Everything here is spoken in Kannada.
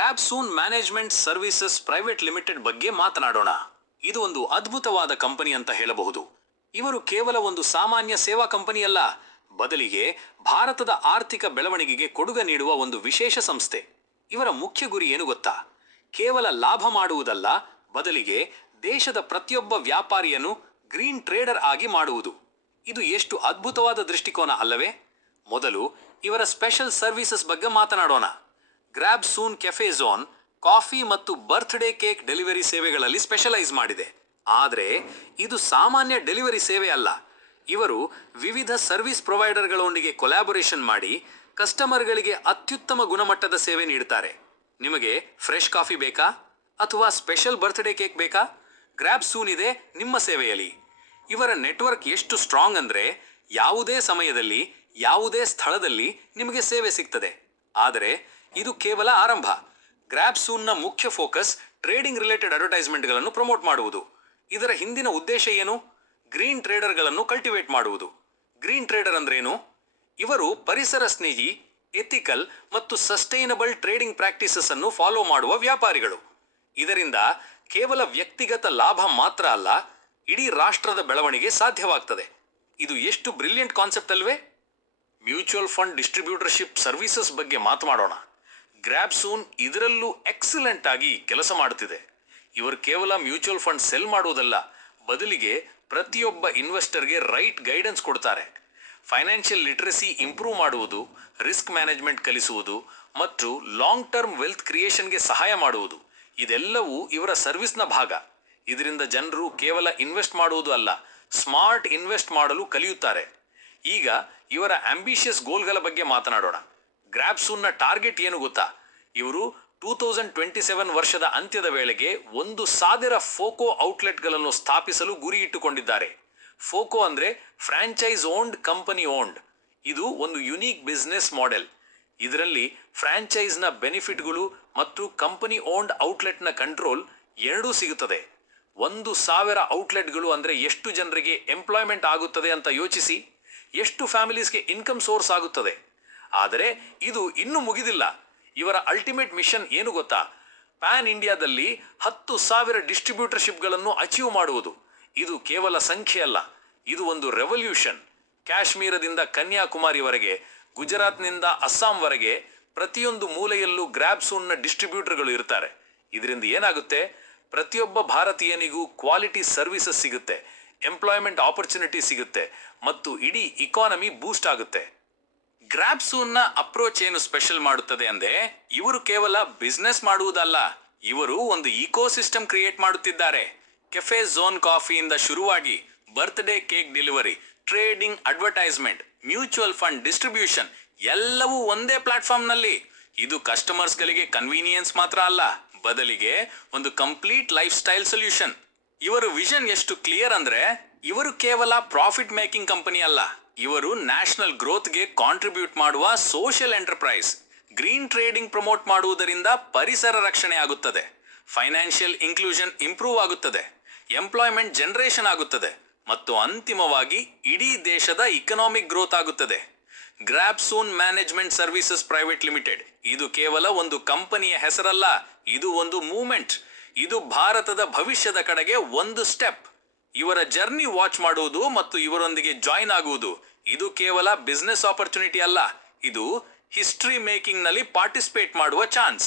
Grab soon management services private limited ಬಗ್ಗೆ ಮಾತನಾಡೋಣ. ಇದು ಒಂದು ಅದ್ಭುತವಾದ ಕಂಪನಿ ಅಂತ ಹೇಳಬಹುದು. ಇವರು ಕೇವಲ ಒಂದು ಸಾಮಾನ್ಯ ಸೇವಾ ಕಂಪನಿಯಲ್ಲ, ಬದಲಿಗೆ ಭಾರತದ ಆರ್ಥಿಕ ಬೆಳವಣಿಗೆಗೆ ಕೊಡುಗೆ ನೀಡುವ ಒಂದು ವಿಶೇಷ ಸಂಸ್ಥೆ. ಇವರ ಮುಖ್ಯ ಗುರಿ ಏನು ಗೊತ್ತಾ? ಕೇವಲ ಲಾಭ ಮಾಡುವುದಲ್ಲ, ಬದಲಿಗೆ ದೇಶದ ಪ್ರತಿಯೊಬ್ಬ ವ್ಯಾಪಾರಿಯನ್ನು ಗ್ರೀನ್ ಟ್ರೇಡರ್ ಆಗಿ ಮಾಡುವುದು. ಇದು ಎಷ್ಟು ಅದ್ಭುತವಾದ ದೃಷ್ಟಿಕೋನ ಅಲ್ಲವೇ? ಮೊದಲು ಇವರ ಸ್ಪೆಷಲ್ ಸರ್ವಿಸಸ್ ಬಗ್ಗೆ ಮಾತನಾಡೋಣ. Grab soon cafe zone coffee ಮತ್ತು ಬರ್ತ್ಡೇ ಕೇಕ್ ಡೆಲಿವರಿ ಸೇವೆಗಳಲ್ಲಿ ಸ್ಪೆಷಲೈಸ್ ಮಾಡಿದೆ. ಆದರೆ ಇದು ಸಾಮಾನ್ಯ ಡೆಲಿವರಿ ಸೇವೆ ಅಲ್ಲ. ಇವರು ವಿವಿಧ ಸರ್ವಿಸ್ ಪ್ರೊವೈಡರ್ಗಳೊಂದಿಗೆ ಕೊಲ್ಯಾಬೊರೇಷನ್ ಮಾಡಿ ಕಸ್ಟಮರ್ಗಳಿಗೆ ಅತ್ಯುತ್ತಮ ಗುಣಮಟ್ಟದ ಸೇವೆ ನೀಡುತ್ತಾರೆ. ನಿಮಗೆ ಫ್ರೆಶ್ ಕಾಫಿ ಬೇಕಾ ಅಥವಾ ಸ್ಪೆಷಲ್ ಬರ್ತ್ಡೇ ಕೇಕ್ ಬೇಕಾ? ಗ್ರ್ಯಾಬ್ ಸೂನ್ ಇದೆ ನಿಮ್ಮ ಸೇವೆಯಲ್ಲಿ. ಇವರ ನೆಟ್ವರ್ಕ್ ಎಷ್ಟು ಸ್ಟ್ರಾಂಗ್ ಅಂದರೆ ಯಾವುದೇ ಸಮಯದಲ್ಲಿ ಯಾವುದೇ ಸ್ಥಳದಲ್ಲಿ ನಿಮಗೆ ಸೇವೆ ಸಿಗ್ತದೆ. ಆದರೆ ಇದು ಕೇವಲ ಆರಂಭ. ಗ್ರ್ಯಾಬ್ ಸೂನ್ನ ಮುಖ್ಯ ಫೋಕಸ್ ಟ್ರೇಡಿಂಗ್ ರಿಲೇಟೆಡ್ ಅಡ್ವರ್ಟೈಸ್ಮೆಂಟ್ಗಳನ್ನು ಪ್ರಮೋಟ್ ಮಾಡುವುದು. ಇದರ ಹಿಂದಿನ ಉದ್ದೇಶ ಏನು? ಗ್ರೀನ್ ಟ್ರೇಡರ್ಗಳನ್ನು ಕಲ್ಟಿವೇಟ್ ಮಾಡುವುದು. ಗ್ರೀನ್ ಟ್ರೇಡರ್ ಅಂದ್ರೇನು? ಇವರು ಪರಿಸರ ಸ್ನೇಹಿ, ಎಥಿಕಲ್ ಮತ್ತು ಸಸ್ಟೈನಬಲ್ ಟ್ರೇಡಿಂಗ್ ಪ್ರಾಕ್ಟೀಸಸ್ ಅನ್ನು ಫಾಲೋ ಮಾಡುವ ವ್ಯಾಪಾರಿಗಳು. ಇದರಿಂದ ಕೇವಲ ವ್ಯಕ್ತಿಗತ ಲಾಭ ಮಾತ್ರ ಅಲ್ಲ, ಇಡೀ ರಾಷ್ಟ್ರದ ಬೆಳವಣಿಗೆ ಸಾಧ್ಯವಾಗ್ತದೆ. ಇದು ಎಷ್ಟು ಬ್ರಿಲಿಯಂಟ್ ಕಾನ್ಸೆಪ್ಟ್ ಅಲ್ವೇ? ಮ್ಯೂಚುವಲ್ ಫಂಡ್ ಡಿಸ್ಟ್ರಿಬ್ಯೂಟರ್ಶಿಪ್ ಸರ್ವಿಸಸ್ ಬಗ್ಗೆ ಮಾತನಾಡೋಣ. ಗ್ರ್ಯಾಬ್ ಸೂನ್ ಇದರಲ್ಲೂ ಎಕ್ಸಲೆಂಟ್ ಆಗಿ ಕೆಲಸ ಮಾಡುತ್ತಿದೆ. ಇವರು ಕೇವಲ ಮ್ಯೂಚುವಲ್ ಫಂಡ್ ಸೆಲ್ ಮಾಡುವುದಲ್ಲ, ಬದಲಿಗೆ ಪ್ರತಿಯೊಬ್ಬ ಇನ್ವೆಸ್ಟರ್ಗೆ ರೈಟ್ ಗೈಡೆನ್ಸ್ ಕೊಡ್ತಾರೆ. ಫೈನಾನ್ಷಿಯಲ್ ಲಿಟ್ರಸಿ ಇಂಪ್ರೂವ್ ಮಾಡುವುದು, ರಿಸ್ಕ್ ಮ್ಯಾನೇಜ್ಮೆಂಟ್ ಕಲಿಸುವುದು ಮತ್ತು ಲಾಂಗ್ ಟರ್ಮ್ ವೆಲ್ತ್ ಕ್ರಿಯೇಷನ್ಗೆ ಸಹಾಯ ಮಾಡುವುದು, ಇದೆಲ್ಲವೂ ಇವರ ಸರ್ವಿಸ್ನ ಭಾಗ. ಇದರಿಂದ ಜನರು ಕೇವಲ ಇನ್ವೆಸ್ಟ್ ಮಾಡುವುದು ಅಲ್ಲ, ಸ್ಮಾರ್ಟ್ ಇನ್ವೆಸ್ಟ್ ಮಾಡಲು ಕಲಿಯುತ್ತಾರೆ. ಈಗ ಇವರ ಆಂಬಿಷಿಯಸ್ ಗೋಲ್ಗಳ ಬಗ್ಗೆ ಮಾತನಾಡೋಣ. ಗ್ರ್ಯಾಬ್ ಸೂನ್ನ ಟಾರ್ಗೆಟ್ ಏನು ಗೊತ್ತಾ? ಇವರು 2027 ವರ್ಷದ ಅಂತ್ಯದ ವೇಳೆಗೆ 1,000 ಫೋಕೋ ಔಟ್ಲೆಟ್ಗಳನ್ನು ಸ್ಥಾಪಿಸಲು ಗುರಿ ಇಟ್ಟುಕೊಂಡಿದ್ದಾರೆ. ಫೋಕೋ ಅಂದರೆ ಫ್ರಾಂಚೈಸ್ ಓನ್ಡ್ ಕಂಪನಿ ಓನ್ಡ್. ಇದು ಒಂದು ಯುನೀಕ್ ಬಿಸ್ನೆಸ್ ಮಾಡೆಲ್. ಇದರಲ್ಲಿ ಫ್ರಾಂಚೈಸ್ನ ಬೆನಿಫಿಟ್ಗಳು ಮತ್ತು ಕಂಪನಿ ಓನ್ಡ್ ಔಟ್ಲೆಟ್ನ ಕಂಟ್ರೋಲ್ ಎರಡೂ ಸಿಗುತ್ತದೆ. 1,000 ಔಟ್ಲೆಟ್ಗಳು ಅಂದರೆ ಎಷ್ಟು ಜನರಿಗೆ ಎಂಪ್ಲಾಯ್ಮೆಂಟ್ ಆಗುತ್ತದೆ ಅಂತ ಯೋಚಿಸಿ. ಎಷ್ಟು ಫ್ಯಾಮಿಲೀಸ್ಗೆ ಇನ್ಕಮ್ ಸೋರ್ಸ್ ಆಗುತ್ತದೆ. ಆದರೆ ಇದು ಇನ್ನೂ ಮುಗಿದಿಲ್ಲ. ಇವರ ಅಲ್ಟಿಮೇಟ್ ಮಿಷನ್ ಏನು ಗೊತ್ತಾ? ಪ್ಯಾನ್ ಇಂಡಿಯಾದಲ್ಲಿ 10,000 ಡಿಸ್ಟ್ರಿಬ್ಯೂಟರ್ಶಿಪ್ಗಳನ್ನು ಅಚೀವ್ ಮಾಡುವುದು. ಇದು ಕೇವಲ ಸಂಖ್ಯೆ ಅಲ್ಲ, ಇದು ಒಂದು ರೆವಲ್ಯೂಷನ್. ಕಾಶ್ಮೀರದಿಂದ ಕನ್ಯಾಕುಮಾರಿವರೆಗೆ, ಗುಜರಾತ್ನಿಂದ ಅಸ್ಸಾಂವರೆಗೆ ಪ್ರತಿಯೊಂದು ಮೂಲೆಯಲ್ಲೂ ಗ್ರ್ಯಾಬ್ ಸೂನ್ನ ಡಿಸ್ಟ್ರಿಬ್ಯೂಟರ್ಗಳು ಇರ್ತಾರೆ. ಇದರಿಂದ ಏನಾಗುತ್ತೆ? ಪ್ರತಿಯೊಬ್ಬ ಭಾರತೀಯನಿಗೂ ಕ್ವಾಲಿಟಿ ಸರ್ವಿಸಸ್ ಸಿಗುತ್ತೆ, ಎಂಪ್ಲಾಯ್ಮೆಂಟ್ ಆಪರ್ಚುನಿಟಿ ಸಿಗುತ್ತೆ ಮತ್ತು ಇಡೀ ಇಕಾನಮಿ ಬೂಸ್ಟ್ ಆಗುತ್ತೆ. ಗ್ರ್ಯಾಬ್ ಸೂನ್ನ ಅಪ್ರೋಚ್ ಏನು ಸ್ಪೆಷಲ್ ಮಾಡುತ್ತದೆ ಅಂದರೆ, ಇವರು ಕೇವಲ ಬಿಸ್ನೆಸ್ ಮಾಡುವುದಲ್ಲ, ಇವರು ಒಂದು ಇಕೋಸಿಸ್ಟಮ್ ಕ್ರಿಯೇಟ್ ಮಾಡುತ್ತಿದ್ದಾರೆ. ಕೆಫೆ ಝೋನ್ ಕಾಫಿಯಿಂದ ಶುರುವಾಗಿ birthday cake delivery, trading, advertisement, mutual fund distribution ಎಲ್ಲವೂ ಒಂದೇ ಪ್ಲಾಟ್ಫಾರ್ಮ್ನಲ್ಲಿ. ಇದು ಕಸ್ಟಮರ್ಸ್ಗಳಿಗೆ ಕನ್ವೀನಿಯನ್ಸ್ ಮಾತ್ರ ಅಲ್ಲ, ಬದಲಿಗೆ ಒಂದು ಕಂಪ್ಲೀಟ್ ಲೈಫ್ ಸ್ಟೈಲ್ ಸೊಲ್ಯೂಷನ್. ಇವರ ವಿಷನ್ ಎಷ್ಟು ಕ್ಲಿಯರ್ ಅಂದರೆ, ಇವರು ಕೇವಲ ಪ್ರಾಫಿಟ್ ಮೇಕಿಂಗ್ ಕಂಪನಿ ಅಲ್ಲ, ಇವರು ನ್ಯಾಷನಲ್ ಗ್ರೋತ್ಗೆ ಕಾಂಟ್ರಿಬ್ಯೂಟ್ ಮಾಡುವ social enterprise. Green trading promote ಮಾಡುವುದರಿಂದ ಪರಿಸರ ರಕ್ಷಣೆ ಆಗುತ್ತದೆ, ಫೈನಾನ್ಷಿಯಲ್ ಇನ್ಕ್ಲೂಷನ್ ಇಂಪ್ರೂವ್ ಆಗುತ್ತದೆ, ಎಂಪ್ಲಾಯ್ಮೆಂಟ್ ಜನರೇಷನ್ ಆಗುತ್ತದೆ ಮತ್ತು ಅಂತಿಮವಾಗಿ ಇಡೀ ದೇಶದ ಇಕನಾಮಿಕ್ ಗ್ರೋತ್ ಆಗುತ್ತದೆ. Grab soon management services private limited ಇದು ಕೇವಲ ಒಂದು ಕಂಪನಿಯ ಹೆಸರಲ್ಲ, ಇದು ಒಂದು ಮೂವ್ಮೆಂಟ್. ಇದು ಭಾರತದ ಭವಿಷ್ಯದ ಕಡೆಗೆ ಒಂದು ಸ್ಟೆಪ್. ಇವರ ಜರ್ನಿ ವಾಚ್ ಮಾಡುವುದು ಮತ್ತು ಇವರೊಂದಿಗೆ ಜಾಯಿನ್ ಆಗುವುದು, ಇದು ಕೇವಲ ಬಿಸ್ನೆಸ್ ಆಪರ್ಚುನಿಟಿ ಅಲ್ಲ, ಇದು ಹಿಸ್ಟ್ರಿ ಮೇಕಿಂಗ್ನಲ್ಲಿ ಪಾರ್ಟಿಸಿಪೇಟ್ ಮಾಡುವ ಚಾನ್ಸ್.